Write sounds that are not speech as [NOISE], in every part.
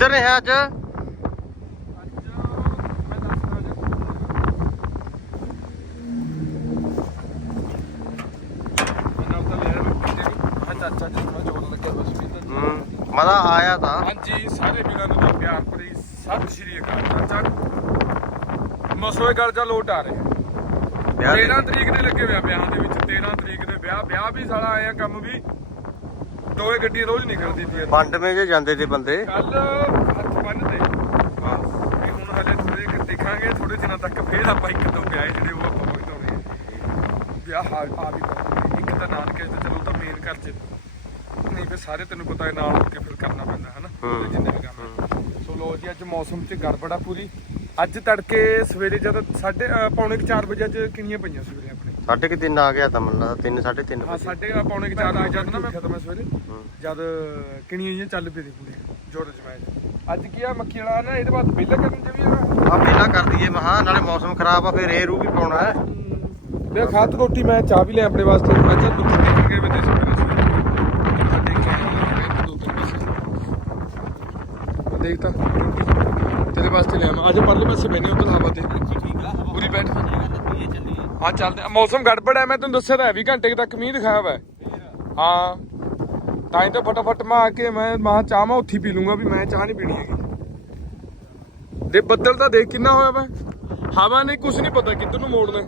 ਕਿੱਧਰ ਰਿਹਾ ਅੱਜ? ਚਾਚਾ ਜੀ ਥੋੜਾ ਜੋਰ ਲੱਗਿਆ ਬਸ ਵੀ ਤਾਂ ਹੂੰ ਮਦਾ ਆਇਆ ਤਾਂ। ਹਾਂਜੀ ਸਾਰੇ ਵੀਰਾਂ ਨੂੰ ਪਿਆਰ ਭਰੀ ਸਤਿ ਸ਼੍ਰੀ ਅਕਾਲ। ਚਾਚਾ ਮਸੋਏ ਗੱਲ ਜਾ ਲੋਟ ਆ ਰਿਹਾ ਵਿਆਹ ਦੇ 13 ਤਰੀਕ ਦੇ ਲੱਗੇ ਹੋਇਆ ਵਿਆਹ ਦੇ ਵਿੱਚ 13 ਤਰੀਕ ਦੇ ਵਿਆਹ। ਵਿਆਹ ਵੀ ਸਾਲਾ ਆਇਆ ਕੰਮ ਵੀ। ਦੋਏ ਗੱਡੀ ਰੋਜ਼ ਨਿਕਲਦੀ ਸੀ ਪੰਡਵੇਂ ਜੇ ਜਾਂਦੇ ਤੇ ਬੰਦੇ। ਕੱਲ ਹੱਥ ਬੰਨ ਤੇ। ਬਸ। ਵੀ ਹੁਣ ਹਲੇ ਥੋੜੇ ਕਿ ਦੇਖਾਂਗੇ ਥੋੜੇ ਦਿਨਾਂ ਤੱਕ ਫੇਰ ਆਪਾਂ ਇੱਕ ਦੋ ਵਿਆਹ ਜਿਹੜੇ ਉਹ ਆਪਾਂ ਭਗਤਾਉਣੇ ਵਿਆਹ ਆ ਵੀ ਇੱਕ ਤਾਂ ਨਾਨਕੇ ਤੇ ਚਲੋ ਤਾਂ ਮੇਨ ਘਰ ਚ। ਨਹੀਂ ਫਿਰ ਸਾਰੇ ਤੈਨੂੰ ਪਤਾ ਹੈ ਨਾਲ ਹੋ ਕੇ ਫਿਰ ਕਰਨਾ ਪੈਂਦਾ ਹਨਾ? ਜਿੰਨੇ ਵੀ ਕੰਮ। ਸੋ ਲੋ ਜੀ ਅੱਜ ਮੌਸਮ 'ਚ ਗੜਬੜਾ ਪੂਰੀ। ਅੱਜ ਤੜਕੇ ਸਵੇਰੇ ਜਦ ਸਾਢੇ ਪੌਣੇ 4 ਵਜੇ ਅੱਜ ਕਿੰਨੀਆਂ ਪਈਆਂ ਸਵੇਰੇ? ਸਾਢੇ ਕਿ ਤਿੰਨ ਆ ਗਿਆ ਤਾਂ ਮੰਨਾ ਤਿੰਨ ਸਾਢੇ ਤਿੰਨ ਹਾਂ ਵਜੇ। ਸਾਢੇ ਕੁ ਪੌਣੇ 4 ਵਜੇ ਜਦ ਨਾ। ਮੈਂ ਉੱਠਿਆ ਤਾਂ ਮੈਂ ਸਵੇਰੇ। ਹੂੰ। ਜਦ ਕਿਣੀਆਂ ਜਿਹੀਆਂ ਚੱਲ ਪਈ ਦੀ ਪੂਰੀ ਜੋਰ ਜਮਾਇਆ ਅੱਜ ਕੀ ਆ ਮੱਖੀ ਵਾਲਾ ਨਾ ਇਹਦੇ ਬਾਅਦ ਬਿੱਲ ਕਰਨ ਚ ਵੀ ਆ। ਆ ਪਹਿਲਾਂ ਕਰ ਦਈਏ ਮਹਾ ਨਾਲੇ ਮੌਸਮ ਖਰਾਬ ਆ ਫਿਰ ਇਹ ਰੂ ਵੀ ਪਾਉਣਾ ਹੈ। ਲੈ ਖਾਤ ਰੋਟੀ ਮੈਂ ਚਾਹ ਵੀ ਲੈ ਆਪਣੇ ਵਾਸਤੇ। ਅੱਜ ਦੁੱਧ ਦੇ ਕੇ ਬੰਦੇ ਸਵੇਰੇ ਸਵੇਰੇ ਸਾਡੇ ਕੋਲ ਦੋ ਤਿੰਨ ਪਾਸੇ। ਦੇਖ ਤਾਂ ਤੇਰੇ ਵਾਸਤੇ ਲੈ ਆਵਾਂ। ਅੱਜ ਪਰਲੇ ਪਾਸੇ ਬੈਨੇ ਉਧਰ ਹਵਾ ਤੇ। ਪੂਰੀ ਬੈਠ। ਹਾਂ ਚੱਲਦੇ ਆ। ਮੌਸਮ ਗੜਬੜ ਹੈ ਮੈਂ ਤੈਨੂੰ ਦੱਸਿਆ ਤਾਂ ਹੈ ਵੀ ਘੰਟੇ ਤੱਕ ਮੀਂਹ ਦਿਖਾਇਆ ਵਾ। ਹਾਂ। ਤਾਂ ਹੀ ਤਾਂ ਫਟਾਫਟ ਮੈਂ ਆ ਕੇ ਮੈਂ ਮਾਂ ਚਾਹ ਮੈਂ ਉੱਥੀ ਪੀ ਲੂੰਗਾ ਵੀ ਮੈਂ ਚਾਹ ਨਹੀਂ ਪੀਣੀ ਹੈਗੀ। ਦੇ ਬੱਦਲ ਤਾਂ ਦੇਖ ਕਿੰਨਾ ਹੋਇਆ ਵਾ। ਹਵਾ ਨੇ ਕੁਝ ਨਹੀਂ ਪਤਾ ਕਿੱਧਰ ਨੂੰ ਮੋੜਨਾ।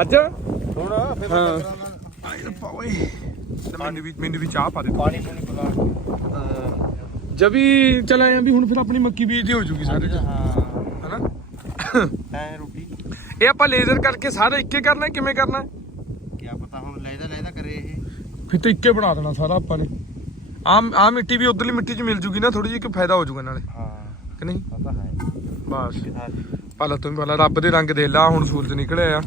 ਅੱਜ? ਹੁਣ ਫਿਰ ਹਾਂ। ਆਈ ਰੱਬਾ ਓਏ। ਤੇ ਮੈਨੂੰ ਵੀ ਮੈਨੂੰ ਵੀ ਚਾਹ ਪਾ ਦੇ ਪਾਣੀ ਪੂਣੀ ਪਲਾ ਜਬੀ ਚਲ ਆਇਆ ਵੀ ਹੁਣ ਫਿਰ ਆਪਣੀ ਮੱਕੀ ਬੀਜਦੀ ਹੋ ਜੂਗੀ ਸਾਰੇ ਚ। ਹਾਂ। ਐ ਰੋਟੀ। ਇਹ ਆਪਾਂ ਲੇਜ਼ਰ ਕਰਕੇ ਸਾਰਾ ਇੱਕੇ ਕਰਨਾ ਕਿਵੇਂ ਕਰਨਾ? ਕੀ ਪਤਾ ਹੁਣ ਲੈਦਾ ਲੈਦਾ ਕਰੇ ਇਹ। ਫਿਰ ਤਾਂ ਇੱਕੇ ਬਣਾ ਦੇਣਾ ਸਾਰਾ ਆਪਾਂ ਨੇ। ਆਮ ਆ ਮਿੱਟੀ ਵੀ ਉਧਰਲੀ ਮਿੱਟੀ 'ਚ ਮਿਲ ਜੂਗੀ ਨਾ ਥੋੜੀ ਜਿਹੀ ਕਿ ਫਾਇਦਾ ਹੋ ਜੂਗਾ ਨਾਲੇ। ਹਾਂ ਕਿ ਨਹੀਂ? ਪਤਾ ਹੈ। ਬਸ। ਪਾਲਾ ਤੂੰ ਪਾਲਾ ਰੱਬ ਦੇ ਰੰਗ ਦੇ ਲਾ ਹੁਣ ਸੂਰਜ ਨਿਕਲਿਆ ਆ।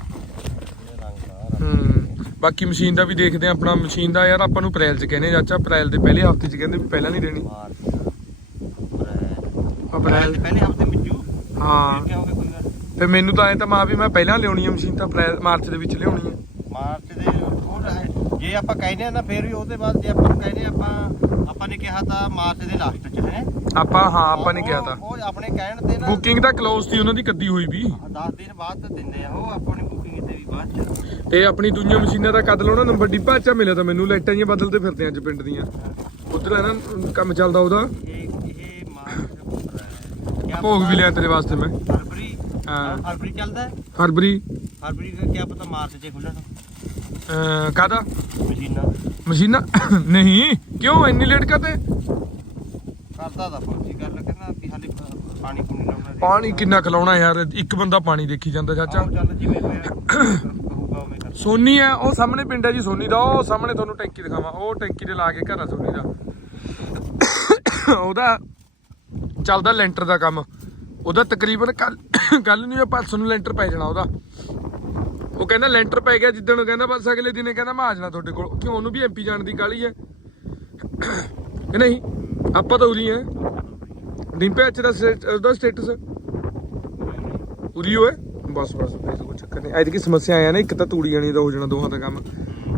ਹੂੰ ਬਾਕੀ ਮਸ਼ੀਨ ਦਾ ਵੀ ਦੇਖਦੇ ਆ ਆਪਣਾ। ਮਸ਼ੀਨ ਦਾ ਯਾਰ ਆਪਾਂ ਨੂੰ ਅਪ੍ਰੈਲ 'ਚ ਕਹਿੰਦੇ ਚਾਚਾ ਅਪ੍ਰੈਲ ਦੇ ਪਹਿਲੇ ਹਫ਼ਤੇ 'ਚ ਕਹਿੰਦੇ ਵੀ ਪਹਿਲਾਂ ਨਹੀਂ ਦੇਣੀ। ਅਪ੍ਰੈਲ। ਪਹਿਲੇ ਹਫ਼ਤੇ ਮਿੱਜੂ। ਹਾਂ। ਤੇ ਮੈਨੂੰ ਤਾਂ ਐ ਤਾਂ ਮਾਂ ਵੀ ਮੈਂ ਪਹਿਲਾਂ ਲਿਆਉਣੀ ਆ ਮਸ਼ੀਨ ਤਾਂ ਅਪ੍ਰੈਲ ਮਾਰਚ ਦੇ ਵਿੱਚ ਲਿਆਉਣੀ ਆ। ਮਾਰਚ ਦੇ ਉਹ ਹੈ। ਜੇ ਆਪਾਂ ਕਹਿੰਦੇ ਆ ਨਾ ਫਿਰ ਵੀ ਉਹਦੇ ਬਾਅਦ ਜੇ ਆਪਾਂ ਨੂੰ ਕਹਿੰਦੇ ਆ ਆਪਾਂ ਆਪਾਂ ਨੇ ਕਿਹਾ ਤਾਂ ਮਾਰਚ ਦੇ ਲਾਸਟ ਚ ਹੈ। ਆਪਾਂ ਹਾਂ ਆਪਾਂ ਨੇ ਕਿਹਾ ਤਾਂ। ਉਹ ਆਪਣੇ ਕਹਿਣ ਤੇ ਨਾ ਬੁਕਿੰਗ ਤਾਂ ਕਲੋਜ਼ ਸੀ ਉਹਨਾਂ ਦੀ ਕੱਦੀ ਹੋਈ ਵੀ। 10 ਦਿਨ ਬਾਅਦ ਤਾਂ ਦਿੰਦੇ ਆ ਉਹ ਆਪਣੀ ਬੁਕਿੰਗ ਤੇ ਵੀ ਬਾਅਦ ਚ। ਤੇ ਆਪਣੀ ਦੁਨੀਆ ਮਸ਼ੀਨਾਂ ਦਾ ਕੱਦ ਲਾਉਣਾ ਨੰਬਰ ਡਿੱਪਾ ਅੱਛਾ ਮਿਲਿਆ ਤਾਂ ਮੈਨੂੰ ਲਾਈਟਾਂ ਜੀਆਂ ਬਦਲਦੇ ਫਿਰਦੇ ਅੱਜ ਪਿੰਡ ਦੀਆਂ। ਉਧਰ ਹੈ ਨਾ ਕੰਮ ਚੱਲਦਾ ਉਹਦਾ। ਇਹ ਇਹ ਮਾਰਚ ਕਿਆ ਭੋਗ ਵੀ ਲਿਆ ਤੇਰੇ ਵਾਸਤੇ ਮੈਂ। ਫਰਵਰੀ ਹਾਂ। ਫਰਵਰੀ ਚੱਲਦਾ? ਹੈ ਫਰਵਰੀ ਫਰਵਰੀ ਦਾ ਕੀ ਪਤਾ ਮਾਰਚ ਚ ਖੁੱਲਣ ਅਹ, ਕਾਹਦਾ? ਮਸ਼ੀਨਾਂ। ਮਸ਼ੀਨਾਂ? [COUGHS] ਨਹੀਂ ਕਿਉਂ ਇੰਨੀ ਲੇਟ ਕਰਦੇ ਕਰਦਾ ਦਾ ਫੌਜੀ ਗੱਲ ਕਹਿੰਦਾ ਵੀ ਹਾਲੇ ਪਾਣੀ ਪੂਣੀ ਲਾਉਣਾ ਪਾਣੀ ਕਿੰਨਾ ਖਲਾਉਣਾ ਯਾਰ ਇੱਕ ਬੰਦਾ ਪਾਣੀ ਦੇਖੀ ਜਾਂਦਾ ਚਾਚਾ। ਆਹੋ ਚੱਲ ਜਿਵੇਂ ਹੋਇਆ ਕਹੂਗਾ ਉਵੇਂ ਕਰ। ਸੋਨੀ ਹੈ ਉਹ ਸਾਹਮਣੇ ਪਿੰਡ ਹੈ ਜੀ ਸੋਨੀ ਦਾ ਉਹ ਸਾਹਮਣੇ ਤੁਹਾਨੂੰ ਟੈਂਕੀ ਦਿਖਾਵਾਂ। ਉਹ ਟੈਂਕੀ ਦੇ ਲਾ ਕੇ ਘਰ ਆ ਸੋਨੀ ਦਾ। [COUGHS] ਉਹਦਾ ਚੱਲਦਾ ਲੈਂਟਰ ਦਾ ਕੰਮ। ਉਹਦਾ ਤਕਰੀਬਨ ਕੱਲ [COUGHS] ਕੱਲ ਨੂੰ ਜਾਂ ਪਰਸੋਂ ਨੂੰ ਲੈਂਟਰ ਪੈ ਜਾਣਾ ਉਹਦਾ। ਉਹ ਕਹਿੰਦਾ ਲੈਂਟਰ ਪੈ ਗਿਆ ਜਿੱਦਣ ਉਹ ਕਹਿੰਦਾ ਬਸ ਅਗਲੇ ਦਿਨੇ ਕਹਿੰਦਾ ਮੈਂ ਆ ਜਾਣਾ ਤੁਹਾਡੇ ਕੋਲ। ਕਿਉਂ? ਉਹਨੂੰ ਵੀ ਐਮਪੀ ਜਾਣ ਦੀ ਕਾਲੀ ਹੈ [COUGHS] ਕਿ ਨਹੀਂ, ਆਪਾਂ ਤਾਂ ਉਰੀ ਹੈ। ਡਿੰਪੇ ਅੱਛਾ ਦਾ ਉਹਦਾ ਸਟੇਟਸ ਉਰੀ ਹੋਏ ਬਸ ਬਸ ਫਿਰ ਕੋਈ ਚੱਕਰ ਨਹੀਂ। ਐਤਕੀ ਸਮੱਸਿਆ ਆਇਆ ਨਾ, ਇੱਕ ਤਾਂ ਤੂੜੀ ਜਾਣੀ ਦਾ ਹੋ ਜਾਣਾ, ਦੋਹਾਂ ਦਾ ਕੰਮ।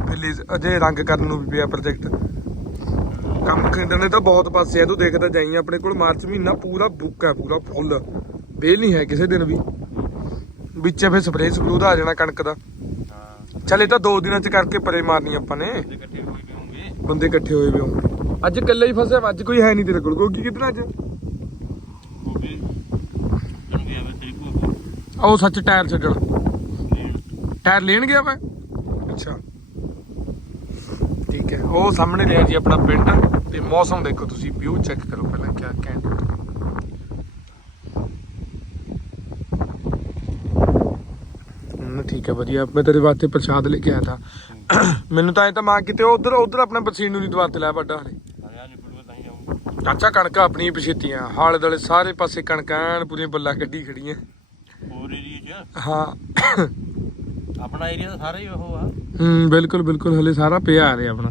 ਫਿਰ ਅਜੇ ਰੰਗ ਕਰਨ ਨੂੰ ਵੀ ਪਿਆ ਪ੍ਰੋਜੈਕਟ ਕੰਮ ਖਿੰਡਣੇ ਤਾਂ ਬਹੁਤ ਪਾਸੇ ਆ। ਤੂੰ ਦੇਖਦਾ ਜਾਈ ਆਪਣੇ ਕੋਲ ਮਾਰਚ ਮਹੀਨਾ ਪੂਰਾ ਬੁੱਕ ਹੈ ਪੂਰਾ ਫੁੱਲ ਵੇਲ ਨਹੀਂ ਹੈ ਕਿਸੇ ਦਿਨ ਵੀ। ਵਿੱਚੇ ਫਿਰ ਸਪਰੇਅ ਸਪਰੂ ਦਾ ਆ ਜਾਣਾ ਕਣਕ ਦਾ। ਚੱਲ ਇਹ ਤਾਂ ਦੋ ਦਿਨਾਂ ਚ ਕਰਕੇ ਪਰੇ ਮਾਰਨੀ ਆਪਾਂ ਨੇ। ਤੇ ਇਕੱਠੇ ਹੋਏ ਵੀ ਹੋਣਗੇ। ਬੰਦੇ ਇਕੱਠੇ ਹੋਏ ਵੇ ਹੋਣ ਅੱਜ ਇਕੱਲੇ ਹੀ ਫਸਿਆ ਅੱਜ ਕੋਈ ਹੈ ਨਹੀਂ ਤੇਰੇ ਕੋਲ। ਗੋਗੀ ਕਿੱਧਰ ਅੱਜ? ਉਹ ਸੱਚ ਟਾਇਰ ਛੱਡਣ। ਟਾਇਰ ਲੈਣ ਗਿਆ ਵਾ? ਅੱਛਾ। ਉਹ ਸਾਹਮਣੇ ਲਿਆ ਜੀ ਆਪਣਾ ਪਿੰਡ ਤੇ ਮੌਸਮ ਦੇਖੋ ਤੁਸੀਂ ਵਿਊ ਚੈੱਕ ਕਰੋ ਪਹਿਲਾਂ ਕਿਆ ਹਮ, ਠੀਕ ਹੈ ਵਧੀਆ। ਮੈਂ ਤੇਰੇ ਵਾਸਤੇ ਪ੍ਰਸ਼ਾਦ ਲੈ ਕੇ ਆਇਆ ਥਾ। ਮੈਨੂੰ ਤਾਂ ਐ ਤਾਂ ਮਾਂ ਕਿਤੇ ਉਧਰ ਉਧਰ ਆਪਣਾ ਪਸੀਨ ਨੂੰ ਨਹੀਂ ਦਵਾ ਤੇ ਲੈ ਵੱਡਾ ਹਲੇ। ਤਾਂ ਚਾਚਾ ਕਣਕਾਂ ਆਪਣੀਆਂ ਪਛੇਤੀਆਂ ਹਾਲੇ ਦਲੇ ਸਾਰੇ ਪਾਸੇ ਕਣਕਾਂ ਐਨ ਪੂਰੀਆਂ ਬੱਲਾ ਕੱਢੀ ਖੜੀਆਂ। ਹੋਰ ਏਰੀਆ ਚ? ਹਾਂ। ਆਪਣਾ ਏਰੀਆ ਤਾਂ ਸਾਰਾ ਹੀ ਉਹ ਆ। ਹੂੰ ਬਿਲਕੁਲ ਬਿਲਕੁਲ ਹਲੇ ਸਾਰਾ ਪਿਆ ਆ ਰਿਹਾ ਆਪਣਾ।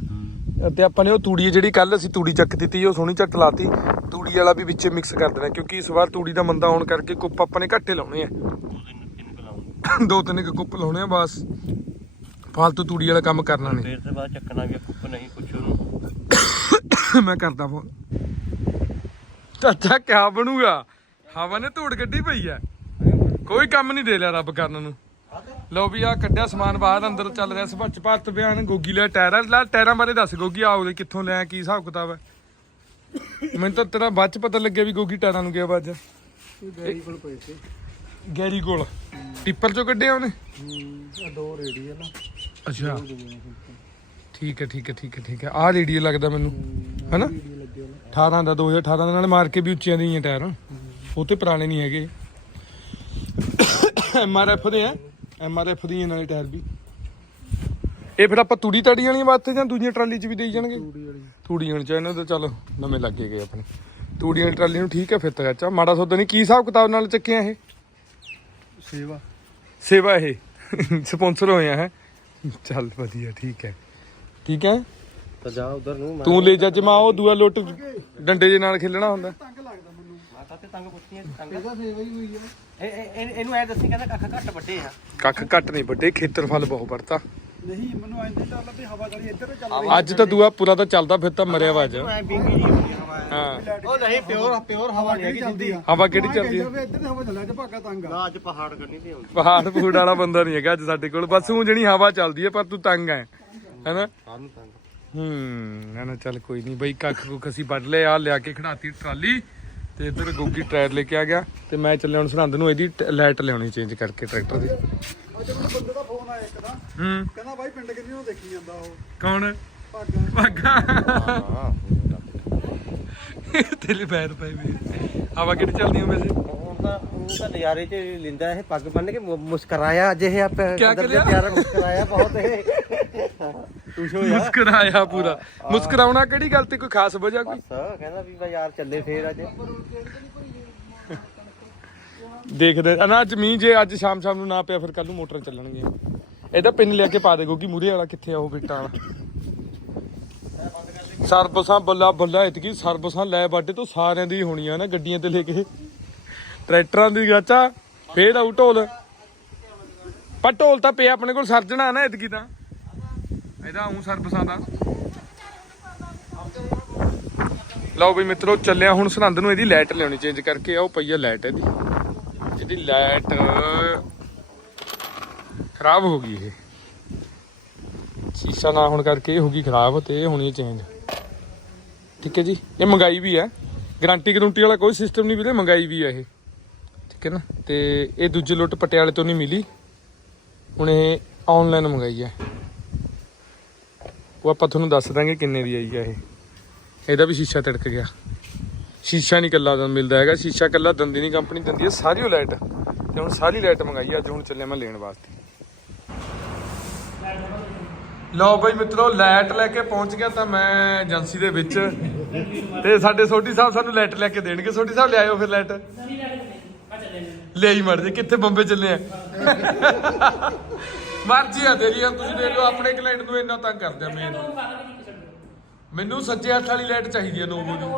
ਤੇ ਆਪਾਂ ਨੇ ਉਹ ਤੂੜੀ ਜਿਹੜੀ ਕੱਲ ਅਸੀਂ ਤੂੜੀ ਚੱਕ ਦਿੱਤੀ ਉਹ ਸੋਹਣੀ ਝੱਟ ਲਾਤੀ। ਤੂੜੀ ਵਾਲਾ ਵੀ ਵਿੱਚੇ ਮਿਕਸ ਕਰ ਦੇਣਾ ਕਿਉਂਕਿ ਇਸ ਵਾਰ ਤੂੜੀ ਦਾ ਮੰਦਾ ਹੋਣ ਕਰਕੇ ਕੁੱਪ ਆਪਾਂ ਨੇ ਘੱਟੇ ਲਾਉਣੇ ਆ। ਦੋ ਤਿੰਨ ਕੁ ਕੁੱਪ ਲਾਉਣੇ ਆ ਬਸ। ਫਾਲਤੂ ਤੂੜੀ ਵਾਲਾ ਕੰਮ ਕਰਨਾ ਨਹੀਂ। ਫੇਰ ਤੇ ਬਾਅਦ ਚੱਕਣਾ ਵੀ ਕੁੱਪ ਨਹੀਂ ਕੁਛ ਉਹਨੂੰ ਮੈਂ ਕਰਦਾ ਫੋਨ। ਚਾਚਾ ਕਿਆ ਬਣੂਗਾ? ਹਵਾ ਨੇ ਧੂੜ ਕੱਢੀ ਪਈ ਐ। ਕੋਈ ਕੰਮ ਨਹੀਂ ਦੇ ਲਿਆ ਰੱਬ ਕਰਨ ਨੂੰ। ਲਓ ਵੀ ਆ ਕੱਢਿਆ ਸਮਾਨ ਬਾਹਰ ਅੰਦਰ ਚੱਲ ਰਿਹਾ ਸਵੱਛ ਭਾਰਤ ਅਭਿਆਨ ਗੋਗੀ ਲਿਆ ਟਾਇਰਾਂ ਲੈ ਟਾਇਰਾਂ ਬਾਰੇ ਦੱਸ ਗੋਗੀ ਆਉਲੇ ਕਿੱਥੋਂ ਲਿਆ ਕੀ ਹਿਸਾਬ ਕਿਤਾਬ ਹੈ? ਮੈਨੂੰ ਤਾਂ ਤੇਰਾ ਬਾਅਦ ਚ ਪਤਾ ਲੱਗਿਆ ਵੀ ਗੋਗੀ ਟਾਇਰਾਂ ਨੂੰ ਗਿਆ ਬਾਅਦ ਚ। ਗੈਰੀ ਕੋਲ ਪਏ ਸੀ। ਗੈਰੀ ਕੋਲ। ਟਿੱਪਰ ਚੋਂ ਕੱਢਿਆ ਉਹਨੇ? ਦੋ ਰੇੜੀ ਨਾ। ਅੱਛਾ। ਠੀਕ ਹੈ ਠੀਕ ਹੈ ਠੀਕ ਹੈ ਠੀਕ ਹੈ। ਆਹ ਰੇਡੀਓ ਲੱਗਦਾ ਮੈਨੂੰ ਹੈਨਾ? ਵੀਡੀਓ ਲੱਗੇ ਹੋਣੇ 18 ਦਾ 2018 ਦੇ ਨਾਲ ਮਾਰ ਕੇ ਵੀ ਉੱਚੀਆਂ ਦੀਆਂ ਟਾਇਰ। ਉਹ ਤੇ ਪੁਰਾਣੇ ਨਹੀਂ ਹੈਗੇ। ਐਮ ਆਰ ਐਫ ਦੇ ਆ। ਐਮ ਆਰ ਐਫ ਦੀਆਂ ਨਾਲੇ ਟਾਇਰ ਵੀ। ਇਹ ਫਿਰ ਆਪਾਂ ਤੂੜੀ ਤਾੜੀ ਵਾਲੀਆਂ ਵਾਸਤੇ ਜਾਂ ਦੂਜੀਆਂ ਟਰਾਲੀ 'ਚ ਵੀ ਦੇਈ ਜਾਣਗੇ? ਤੂੜੀ ਵਾਲੀ। ਤੂੜੀ ਵਾਲੀ ਚ। ਇਹਨਾਂ ਤੇ ਚੱਲ ਨਵੇਂ ਲੱਗੇ ਗਏ ਆਪਣੇ। ਤੂੜੀ ਵਾਲੀ ਟਰਾਲੀ ਨੂੰ ਠੀਕ ਹੈ ਫਿਰ ਤਾਂ ਚਾਚਾ। ਮਾੜਾ ਸੌਦਾ ਨਹੀਂ। ਕੀ ਹਿਸਾਬ ਕਿਤਾਬ ਨਾਲ ਚੱਕਿਆ ਇਹ? ਸੇਵਾ। ਸੇਵਾ ਇਹ। ਸਪਾਂਸਰ ਹੋਏ ਆ ਹੈ? ਚੱਲ ਵਧੀਆ ਠੀਕ ਹੈ। ਠੀਕ ਹੈ ਤਾਂ ਜਾ ਉਧਰ ਨੂੰ ਤੂੰ ਲੈ ਜਾ ਜਮਾ ਉਹ ਦੂਆ ਲੁੱਟ ਡੰਡੇ ਜੇ ਨਾਲ ਖੇਲਣਾ ਹੁੰਦਾ। ਤੰਗ ਲੱਗਦਾ। ਮੈਨੂੰ ਮਾਤਾ ਤੇ ਤੰਗ ਪੁੱਛੀਆਂ ਤੰਗ ਇਹਦਾ ਸੇਵਾ ਹੀ ਹੋਈ ਆ। ਇਹ- ਇਹ- ਇਹ- ਇਹਨੂੰ ਐ ਦੱਸੀ ਕਹਿੰਦਾ ਕੱਖ ਘੱਟ ਵੱਡੇ ਆ। ਕੱਖ ਘੱਟ ਨਹੀਂ ਵੱਡੇ ਖੇਤਰਫਲ ਬਹੁਤ ਵਰਤਾ ਨਹੀਂ ਮੈਨੂੰ ਐਂ ਨਹੀਂ ਚੱਲਦਾ ਵੀ ਹਵਾ ਗਲੀ ਇੱਧਰ ਚੱਲ ਰਹੀ ਅੱਜ ਤਾਂ ਦੂਆ ਪੂਰਾ ਤਾਂ ਚੱਲਦਾ ਫਿਰ ਤਾਂ ਮਰਿਆ ਵਾ ਅੱਜ। ਐ ਬਿੰਗੀ ਜੀ ਹੁੰਦੀ ਆ? ਹਵਾ ਹਾਂ। ਉਹ ਨਹੀਂ ਪਿਓਰ ਪਿਓਰ ਹਵਾ ਨਹੀਂ ਹੈਗੀ ਚੱਲਦੀ ਜਿੰਦੀ ਆ? ਹਵਾ ਕਿਹੜੀ ਚੱਲਦੀ ਹੈ ਇੱਧਰ ਦੀ ਹਵਾ ਚੱਲਿਆ ਤੇ ਭਾਗਾ ਤੰਗ ਆ। ਅੱਜ ਪਹਾੜ ਕਰਨੀ ਤੇ ਆਉਂਦੀ। ਪਹਾੜ ਪੂੜ ਵਾਲਾ ਬੰਦਾ ਨਹੀਂ ਹੈਗਾ ਅੱਜ ਸਾਡੇ ਕੋਲ। ਬਸ ਉਹ ਜਿਹੜੀ ਹਵਾ ਚੱਲਦੀ ਹੈ ਪਰ ਤੂੰ ਤੰਗ ਹੈ ਹੈਨਾ? ਹੂੰ ਨਾ ਨਾ ਚੱਲ ਕੋਈ ਨਹੀਂ ਬਈ ਕੱਖ ਕੁੱਖ ਅਸੀਂ ਵੱਢ ਲਏ ਆ ਲਿਆ ਕੇ ਖੜਾਤੀ ਟਰਾਲੀ। ਤੇ ਇੱਧਰ ਗੋਗੀ ਟਾਇਰ ਲੈ ਕੇ ਆ ਗਿਆ ਤੇ ਮੈਂ ਚੱਲਿਆ ਹੁਣ ਸਰਹੰਦ ਨੂੰ ਇਹਦੀ ਲਾਈਟ ਲਿਆਉਣੀ ਚੇਂਜ ਕਰਕੇ ਟਰੈਕਟਰ ਦੀ। ਅੱਜ ਮੈਨੂੰ ਬੰਦੇ ਦਾ ਫੋਨ ਆਇਆ ਇੱਕ ਦਾ। ਹੂੰ। ਕਹਿੰਦਾ ਬਾਈ ਪਿੰਡ ਕਿੰਨੀ ਨੂੰ ਦੇਖੀ ਜਾਂਦਾ ਉਹ? ਕੌਣ? ਭਾਗਾ। ਭਾਗਾ। ਹਾਂ ਤੇਰੇ ਪੈਰ ਪਏ ਵੀ। ਹਵਾ ਕਿਹੜੀ ਚੱਲਦੀ ਹੈ ਵੈਸੇ? ਹੁਣ ਤਾਂ ਉਹ ਤਾਂ ਨਜ਼ਾਰੇ ਚ ਲਿੰਦਾ ਇਹ ਪੱਗ ਬੰਨ ਕੇ ਮੁਸਕਰਾਇਆ ਅੱਜ ਇਹ ਆਪ ਕਿਆ ਕਰਿਆ? ਪਿਆਰਾ ਮੁਸਕਰਾਇਆ ਬਹੁਤ ਇਹ। ਖੁਸ਼ ਹੋਇਆ ਮੁਸਕਰਾਇਆ ਪੂਰਾ। ਮੁਸਕਰਾਉਣਾ ਕਿਹੜੀ ਗੱਲ ਤੇ ਕੋਈ ਖਾਸ ਵਜ੍ਹਾ ਕੋਈ? ਬਸ ਕਹਿੰਦਾ ਵੀ ਬਈ ਯਾਰ ਚੱਲੇ ਫੇਰ ਅੱਜ। ਦੇਖਦੇ ਆ। ਨਾ ਅੱਜ ਮੀਂਹ ਜੇ ਅੱਜ ਸ਼ਾਮ ਸ਼ਾਮ ਨੂੰ ਨਾ ਪਿਆ ਫਿਰ ਕੱਲ ਨੂੰ ਮੋਟਰ ਚੱਲਣਗੇ ਇਹਦਾ ਪਿੰਨ ਲਿਆ ਕੇ ਪਾ ਦੇ ਕਿਉਂਕਿ ਮੂਰੇ ਵਾਲਾ ਕਿੱਥੇ ਆ ਉਹ ਬੇਟਾ ਵਾਲਾ। ਸਰਬਸਾਂ ਬੱਲਾ ਬੱਲਾ ਇਤਕੀ ਸਰਬਸਾਂ ਲੈ ਬਾਡੇ ਤੋਂ ਸਾਰਿਆਂ ਦੀ ਹੋਣੀਆਂ ਨਾ ਗੱਡੀਆਂ ਤੇ ਲੈ ਕੇ। ਟਰੈਕਟਰਾਂ ਦੀ ਗਾਚਾ ਫੇਰ ਆਊ ਢੋਲ। ਪਰ ਢੋਲ ਤਾਂ ਪਿਆ ਆਪਣੇ ਕੋਲ ਸਰਜਣਾ ਨਾ ਇਤਕੀ ਤਾਂ। ਇਹਦਾ ਆਉਂ ਸਰਬਸਾਂ ਦਾ ਲਓ ਵੀ ਮਿੱਤਰੋ, ਚੱਲਿਆ ਹੁਣ ਸਰਹੰਦ ਨੂੰ ਇਹਦੀ ਲਾਈਟ ਲਿਆਉਣੀ ਚੇਂਜ ਕਰਕੇ ਆ ਉਹ ਪਈ ਆ ਲਾਈਟ ਇਹਦੀ। ਇਹਦੀ ਲਾਈਟ ਖਰਾਬ ਹੋ ਗਈ ਇਹ। ਸ਼ੀਸ਼ਾ ਨਾ ਹੋਣ ਕਰਕੇ ਇਹ ਹੋ ਗਈ ਖਰਾਬ ਤੇ ਇਹ ਹੋਣੀ ਚੇਂਜ ਠੀਕ ਹੈ ਜੀ, ਇਹ ਮੰਗਾਈ ਵੀ ਹੈ ਗਾਰੰਟੀ ਗਰੰਟੀ ਵਾਲਾ ਕੋਈ ਸਿਸਟਮ ਨਹੀਂ ਵੀਰੇ, ਮੰਗਾਈ ਵੀ ਹੈ ਇਹ। ਠੀਕ ਹੈ ਨਾ? ਤੇ ਇਹ ਦੂਜੇ ਲੁੱਟ ਪਟਿਆਲੇ ਤੋਂ ਨਹੀਂ ਮਿਲੀ। ਹੁਣ ਇਹ ਆਨਲਾਈਨ ਮੰਗਾਈ ਹੈ ਉਹ ਆਪਾਂ ਤੁਹਾਨੂੰ ਦੱਸ ਦਾਂਗੇ ਕਿੰਨੇ ਦੀ ਆਈ ਹੈ ਇਹ। ਇਹਦਾ ਵੀ ਸ਼ੀਸ਼ਾ ਤਿੜਕ ਗਿਆ। ਸ਼ੀਸ਼ਾ ਨਹੀਂ ਕੱਲਾ ਦਾ ਮਿਲਦਾ ਹੈਗਾ। ਸ਼ੀਸ਼ਾ ਕੱਲਾ ਦੰਦੀ ਨਹੀਂ ਕੰਪਨੀ ਦਿੰਦੀ ਹੈ ਸਾਰੀ ਉਹ ਲਾਈਟ। ਤੇ ਹੁਣ ਸਾਰੀ ਲਾਈਟ ਮੰਗਾਈ ਅੱਜ ਹੁਣ ਚੱਲਿਆ ਮੈਂ ਲੈਣ ਵਾਸਤੇ। ਲਓ ਬਈ ਮਿੱਤਰੋ ਲਾਈਟ ਲੈ ਕੇ ਪਹੁੰਚ ਗਿਆ ਤਾਂ ਮੈਂ ਏਜੰਸੀ ਦੇ ਵਿੱਚ। ਤੇ ਸਾਡੇ ਸੋਢੀ ਸਾਹਿਬ ਸਾਨੂੰ ਲਾਈਟ ਲੈ ਕੇ ਦੇਣਗੇ। ਸੋਢੀ ਸਾਹਿਬ ਲਿਆਇਓ ਫਿਰ ਲਾਈਟ। ਲਿਆਈ ਮਰ ਜੇ ਕਿੱਥੇ ਬੰਬੇ ਚੱਲੇ ਆ? ਮਰਜ਼ੀ ਆ ਤੇਰੀ ਆ ਤੁਸੀਂ ਦੇਖ ਲਓ ਆਪਣੇ ਕਲਾਇੰਟ ਨੂੰ ਇੰਨਾ ਤੰਗ ਕਰਦੇ ਆ ਮੇਨ ਮੈਨੂੰ ਸੱਜੇ ਹੱਥ ਵਾਲੀ ਲਾਈਟ ਚਾਹੀਦੀ ਹੈ 9 ਵਜੇ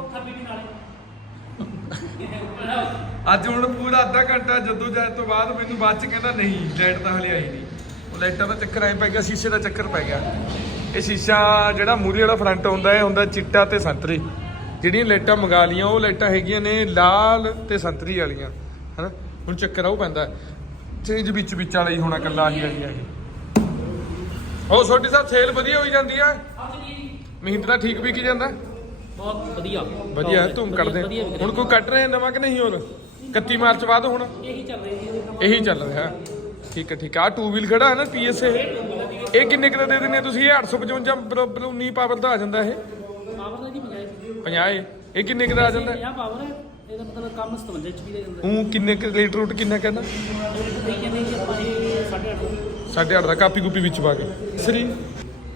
ਅੱਜ ਹੁਣ ਪੂਰਾ ਅੱਧਾ ਘੰਟਾ ਜਦੋਂ ਜਾਇ ਤੋਂ ਬਾਅਦ ਮੈਨੂੰ ਬਾਅਦ ਚ ਕਹਿੰਦਾ ਨਹੀਂ ਲਾਈਟ ਤਾਂ ਹਲੇ ਆਈ ਨਹੀਂ। ਉਹ ਲਾਈਟਾਂ ਦਾ ਚੱਕਰ ਐ ਪੈ ਗਿਆ ਸ਼ੀਸ਼ੇ ਦਾ ਚੱਕਰ ਪੈ ਗਿਆ। ਇਹ ਸ਼ੀਸ਼ਾ ਜਿਹੜਾ ਮੂਰੀ ਵਾਲਾ ਫਰੰਟ ਹੁੰਦਾ ਇਹ ਹੁੰਦਾ ਚਿੱਟਾ ਤੇ ਸੰਤਰੀ। ਜਿਹੜੀਆਂ ਲਾਈਟਾਂ ਮੰਗਾ ਲੀਆਂ ਉਹ ਲਾਈਟਾਂ ਹੈਗੀਆਂ ਨੇ ਲਾਲ ਤੇ ਸੰਤਰੀ ਵਾਲੀਆਂ। ਹਨਾ? ਹੁਣ ਚੱਕਰ ਆਉ ਪੈਂਦਾ। ਚੇਂਜ ਵਿੱਚ ਵਿੱਚ ਵਾਲਾ ਹੀ ਹੋਣਾ ਕੱਲਾ ਹੀ ਆਈ ਇਹ ਉਹ ਛੋਟੀ ਸਾਹਿਬ ਸੇਲ ਵਧੀਆ ਹੋਈ ਜਾਂਦੀ ਆ? ਮਹਿੰਦਰਾ ਠੀਕ ਵੀ ਕੀ ਜਾਂਦਾ? ਬਹੁਤ ਵਧੀਆ। ਵਧੀਆ ਹੈ, ਧੂਮ ਕੱਢਦੇ ਹੁਣ ਕੋਈ ਕੱਢ ਰਹੇ ਨਵਾਂ ਕਿ ਨਹੀਂ ਹੋਰ? 31 ਮਾਰਚ ਬਾਅਦ ਹੁਣ? ਇਹੀ ਚੱਲ ਰਹੀ ਇਹੀ ਚੱਲ ਰਿਹਾ। ਠੀਕ ਹੈ ਠੀਕ ਹੈ ਆ ਟੂ ਵੀਲ ਖੜਾ ਹੈ ਨਾ ਪੀਐਸਏ ਇਹ ਕਿੰਨੇ ਕੁ ਦਾ ਦਿੰਦੇ ਤੁਸੀਂ? ਇਹ 855 ਬਰਾਬਰ 19 ਪਾਵਰ ਦਾ ਆ ਜਾਂਦਾ ਇਹ। ਪਾਵਰ ਦਾ ਮਜਾਇਆ ਸੀ 50 ਇਹ ਕਿੰਨੇ ਕੁ ਦਾ ਆ ਜਾਂਦਾ? 50 ਪਾਵਰ ਹੈ। ਇਹਦਾ ਮਤਲਬ ਕੰਮ 57 ਚ ਵੀ ਦੇ ਜਾਂਦਾ। ਉਹ ਕਿੰਨੇ ਕੁ ਲੀਟਰ ਰੂਟ ਕਿੰਨਾ ਕਹਿੰਦਾ? ਇਹ ਕਹਿੰਦੇ ਕਿ ਆਪਾਂ ਇਹ 8.5 8.5 ਦਾ ਕਾਪੀ ਕੂਪੀ ਵਿੱਚ ਪਾ ਕੇ। ਸਰੀ।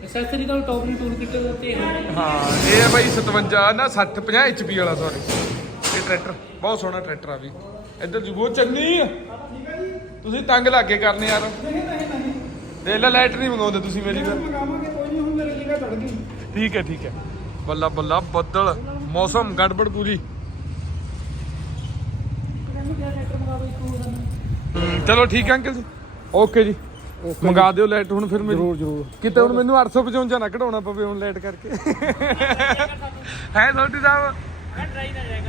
ਐਕਸੈਸਰੀ ਦਾ ਟੌਪ ਦੀ ਟੂਲ ਕਿੱਟ ਤੇ ਹੈ ਹਾਂ ਇਹ ਹੈ ਬਾਈ 57 ਨਾ 60 50 ਐਚਪੀ ਵਾਲਾ ਸੌਰੀ ਇਹ ਟਰੈਕਟਰ ਬਹੁਤ ਸੋਹਣਾ ਟਰੈਕਟਰ ਆ ਵੀ। ਇੱਧਰ ਜੁਗੋ ਚੰਨੀ ਤੁਸੀਂ ਤੰਗ ਲਾ ਕੇ ਕਰਨੇ ਯਾਰ। ਦੇਖ ਲੈ ਲਾਈਟ ਨਹੀਂ ਮੰਗਾਉਂਦੇ ਤੁਸੀਂ ਮੇਰੀ ਫਿਰ ਮਗਾਵਾਂਗੇ ਕੋਈ ਨਹੀਂ ਹੁਣ ਮੇਰੀ ਲਿਗਾ ਚੜ ਗਈ ਠੀਕ ਹੈ ਠੀਕ ਹੈ। ਬੱਲਾ ਬੱਲਾ ਬੱਦਲ। ਮੌਸਮ ਗੜਬੜ ਪੂਰੀ। ਚਲੋ ਠੀਕ ਹੈ ਅੰਕਲ ਜੀ। ਓਕੇ ਜੀ। ਮੰਗਾ ਦਿਓ ਲਾਈਟ ਹੁਣ ਫਿਰ ਮੇਰੀ। ਜ਼ਰੂਰ ਜ਼ਰੂਰ। ਕਿਤੇ ਹੁਣ ਮੈਨੂੰ 855 ਨਾ ਕਢਾਉਣਾ ਪਵੇ ਹੁਣ ਲਾਈਟ ਕਰਕੇ। ਹੈ ਲੋਟੀ ਸਾਹਿਬ? ਟਰਾਈ ਨਾ ਜਾਏਗਾ